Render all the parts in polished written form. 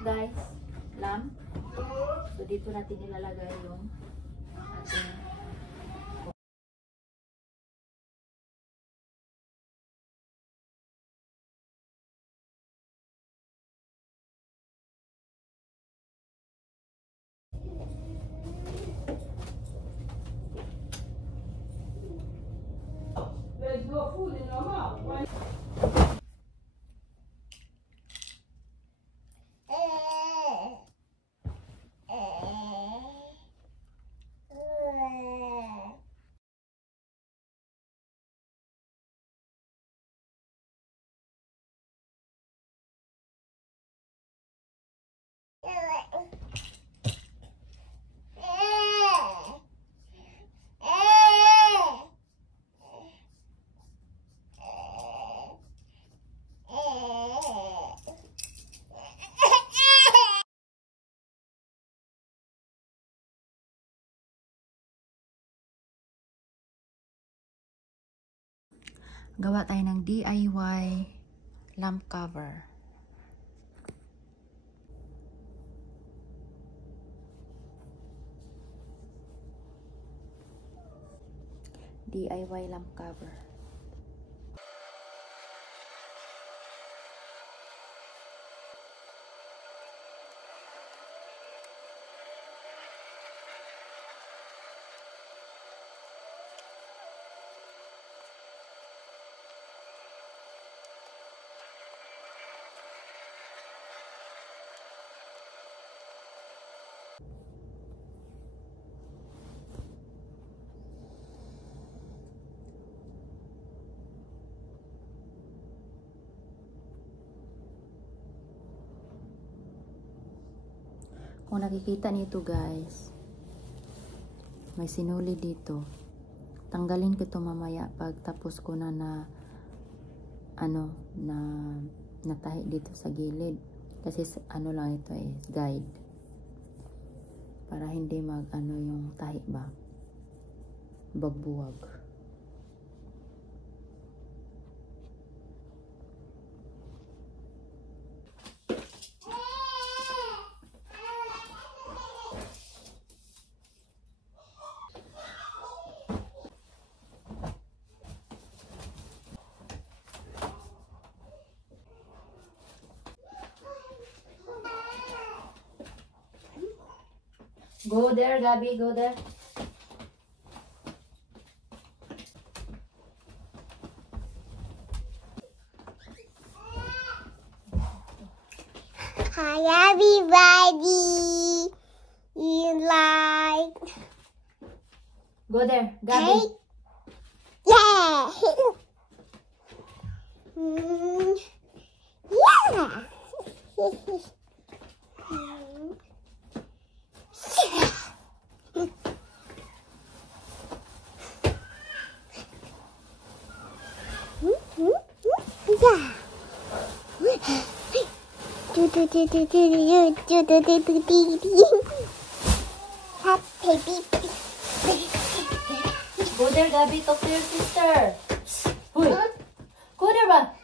guys, lamp. So dito natin ilalagay yung ating Let's go food in your mouth. gawa tayo ng DIY lamp cover. DIY lamp cover. Kung nakikita nito guys, may sinuli dito. Tanggalin ko ito mamaya pag tapos ko na natahi dito sa gilid. Kasi ano lang ito guide. Para hindi yung tahi ba. Bagbuwag. Go there, Gabi. Go there. Hi, everybody. You like... Go there, Gabi. Cake? Yeah. Yeah. Go there, Gabi. Talk to your sister. Huy. Go there ba?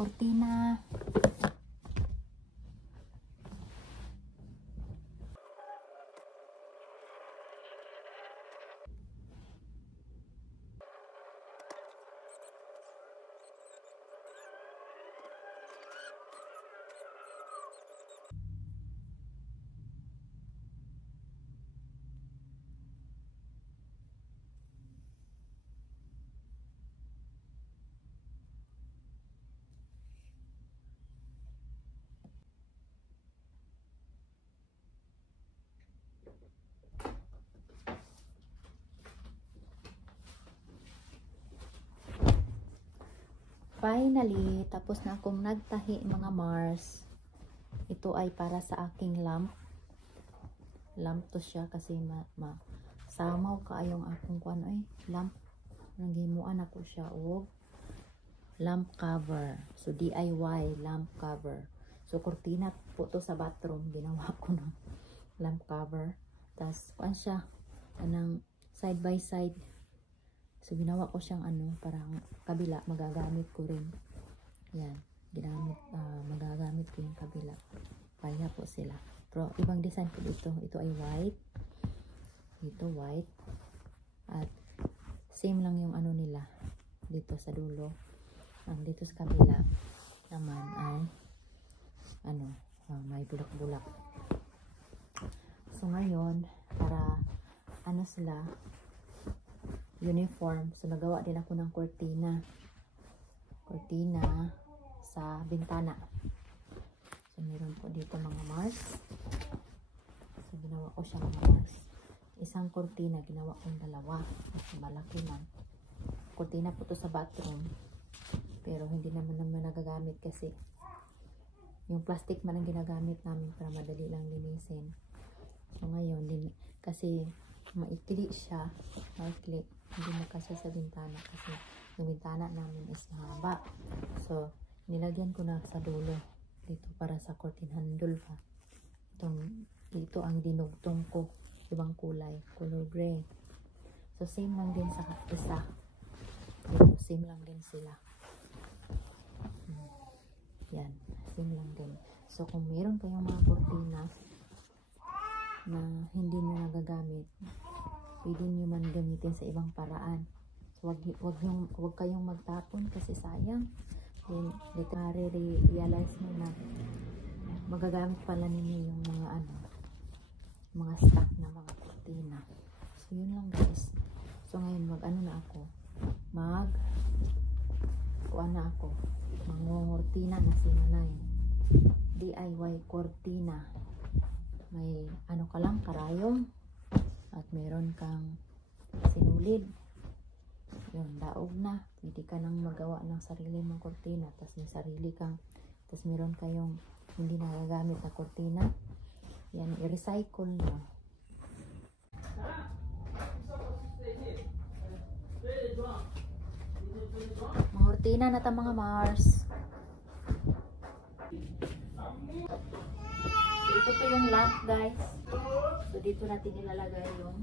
Cortina. Finally, tapos na akong nagtahi mga Mars. Ito ay para sa aking lamp. Lamp to siya kasi samaw kaayong akong kuan ay lamp. Nanghimuan ako siya og lamp cover. So DIY lamp cover. So kurtina po to sa bathroom, ginawa ko ng lamp cover. Tas kuan siya anang side by side. So ginawa ko siyang parang kabila magagamit ko rin. Yan, magagamit ko yung kabila. Kaya po sila. Pero ibang design po dito. Ito ay white. Ito white. At same lang yung nila dito sa dulo. Ang dito sa kabila naman ay may bulak-bulak. So ngayon, para sila uniform. So nagawa din ako ng cortina sa bintana. So meron po dito mga Mars. So ginawa ko siya mga Mars. Isang cortina, ginawa kong dalawa. Kasi malaki man. Cortina po to sa bathroom. Pero hindi naman nagagamit kasi yung plastic man ang ginagamit namin para madali lang linisin. So ngayon, kasi maikli siya. Maikli. Hindi makasya sa bintana kasi yung bintana namin is mahaba. So, nilagyan ko na sa dulo. Dito para sa curtain handle pa. Ito ang dinugtong ko. Ibang kulay. Color gray. So, same lang din sa isa. Dito, same lang din sila. Yan. Same lang din. So, kung meron kayong mga kurtina na hindi nyo nagagamit, pwede nyo man gamitin sa ibang paraan. So, wag kayong magtapon kasi sayang. Then, realize mo na magagamit pala ninyo yung mga stock na mga kurtina. So, yun lang guys. So, ngayon mangungurtina na si Nanay. DIY kurtina. May ka lang, karayom. At meron kang sinulid. Yun, daog na. Pwede ka nang magawa ng sarili mong kurtina. Tapos may sarili kang, tapos meron kayong hindi nagagamit na kurtina. Yan, i-recycle na. Mga kurtina na ta mga Mars. So, ito po yung lamp guys. So, dito natin ilalagay yung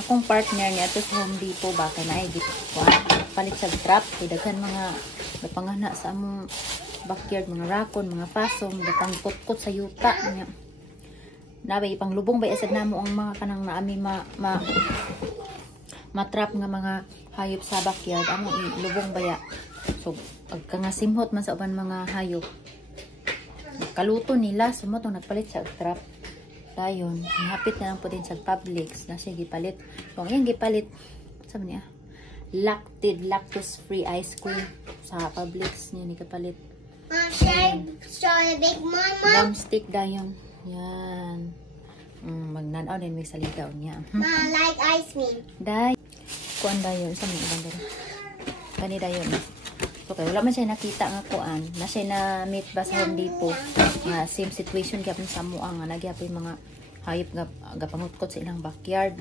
akong partner niya to sa Home Depot ba kay naay palit sa trap kay daghan mga napangana sa among backyard, mga rakon, mga pasong datang kutkot sa yuta niya. Nabay pang lubong bay asad namo ang mga kanang naami matrap nga mga hayop sa backyard amo lubong baya. So pagka nga simhot man sa uban mga hayop kaluto nila sumot nagpalit sa trap. Dayon, hapit na lang po din sa Publix na siya gipalit. So, ayan gipalit. Sabi niya, lactose-free ice cream sa Publix niya ni kapalit. Big Mama. Drumstick dayon. Yan. Magnanaw din may saligaw niya. Ma, like ice cream. Day. Kuan dayon. Sa mga ibang dayon. Kani dayon. So, kaya wala man siya nakita nga kuan. Na siya na meet ba sa Home Depot. Same situation gyapon sa mua nga nagyapon mga hayop gapangutkot sa ilang backyard.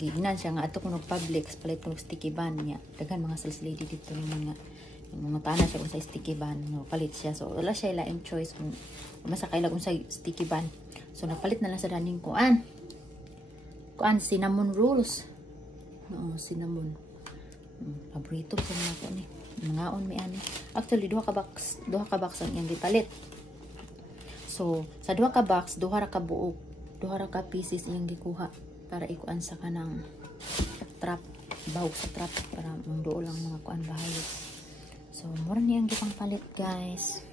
Giginan siya nga ato kuno Publix palit og sticky ban niya. Daghan mga sales lady dito yung mga tana siya kung sa sticky ban no palit siya. So wala siya laing choice kung masakay lang sa sticky ban. So napalit na lang sa daning kuan cinnamon rolls. No, cinnamon. Paborito ko na ko ni. Ngaon may ani. Actually duha ka box ang iyang gipalit. So sa duha ka box, duha ra ka buok, duha ra ka pieces iyang gikuha para ikuan sa kanang trap, bahog sa trap para mangduol lang mga kuan bahayos. So, mura niyang gipang palit guys.